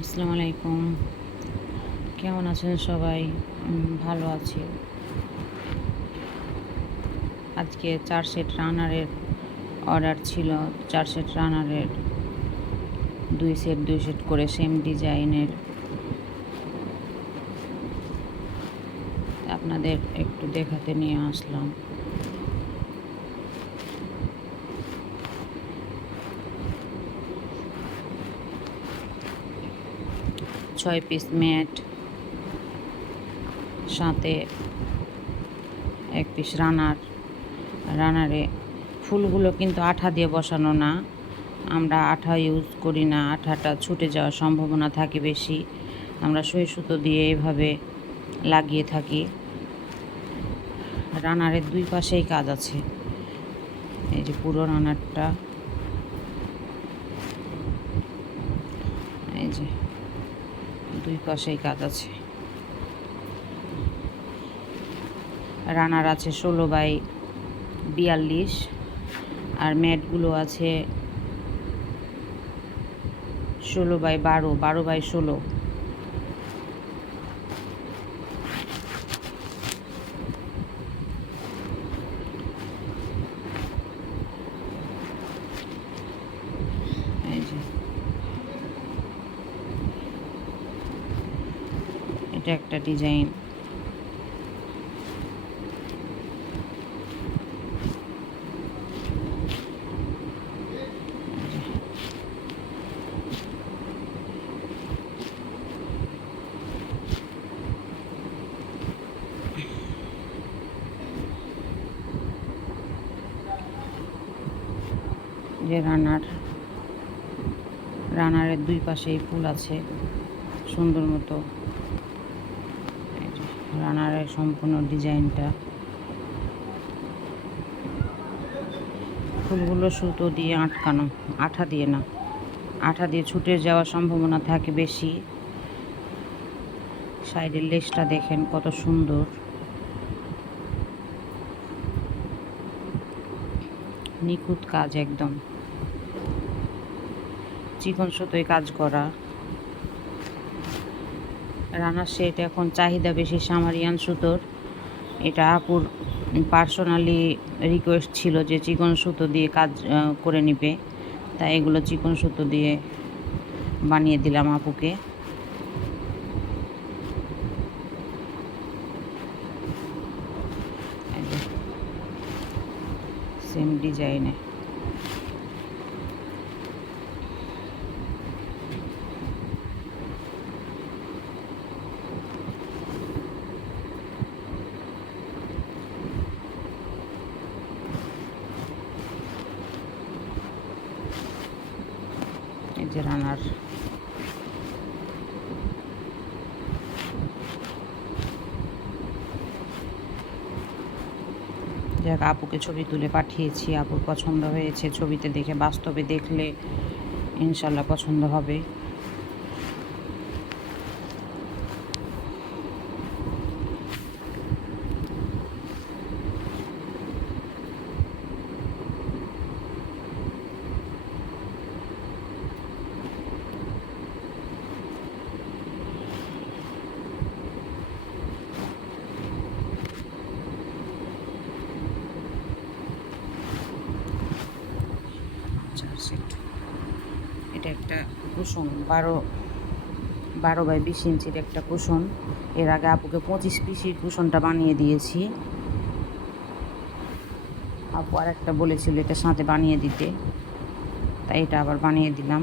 আসসালামু আলাইকুম। কেমন আছেন সবাই? ভালো আছি। আজকে চার সেট রানারের অর্ডার ছিল। চার সেট রানারের দুই সেট দুই সেট করে সেম ডিজাইনের। আপনাদের একটু দেখাতে নিয়ে আসলাম। ছয় পিস ম্যাট, সাথে এক পিস রানার। রানারে ফুলগুলো কিন্তু আঠা দিয়ে বসানো না। আমরা আঠা ইউজ করি না, আঠাটা ছুটে যাওয়ার সম্ভাবনা থাকে বেশি। আমরা সুই সুতো দিয়ে এইভাবে লাগিয়ে থাকি। রানারের দুই পাশেই কাজ আছে। এই যে পুরো রানারটা। এই যে দুই পাশেই কাজ আছে। রানার আছে ষোলো বাই বিয়াল্লিশ আর ম্যাটগুলো আছে ষোলো বাই বারো বারো বাই ষোলো এই যে এটা একটা ডিজাইন। যে রানার রানারের দুই পাশেই ফুল আছে সুন্দর মতো। রানারের সম্পূর্ণ ডিজাইনটা। ফুলগুলো সুতো দিয়ে আটকানো, আঠা দিয়ে না, আঠা দিয়ে ছুটে যাওয়ার সম্ভাবনা থাকে বেশি। সাইডের লেসটা দেখেন কত সুন্দর। নিখুঁত কাজ একদম। চিকন সুতোয় কাজ করা। রানার সেট এখন চাহিদা বেশি সামারিয়ান সুতোর। এটা আপুর পার্সোনালি রিকোয়েস্ট ছিল যে চিকন সুতো দিয়ে কাজ করে নিবে। তাই এগুলো চিকন সুতো দিয়ে বানিয়ে দিলাম আপুকে। সেম ডিজাইনে এই যে রানার যাক, আপুকে ছবি তুলে পাঠিয়েছি, আপুর পছন্দ হয়েছে, ছবিতে দেখে, বাস্তবে দেখলে ইনশাল্লাহ পছন্দ হবে। চার সেট। এটা একটা কুসুম, বারো বারো বাই বিশ ইঞ্চির একটা কুসুম। এর আগে আপুকে পঁচিশ পিসির কুশনটা বানিয়ে দিয়েছি। আপু আর একটা বলেছিল এটা সাথে বানিয়ে দিতে, তাই এটা আবার বানিয়ে দিলাম।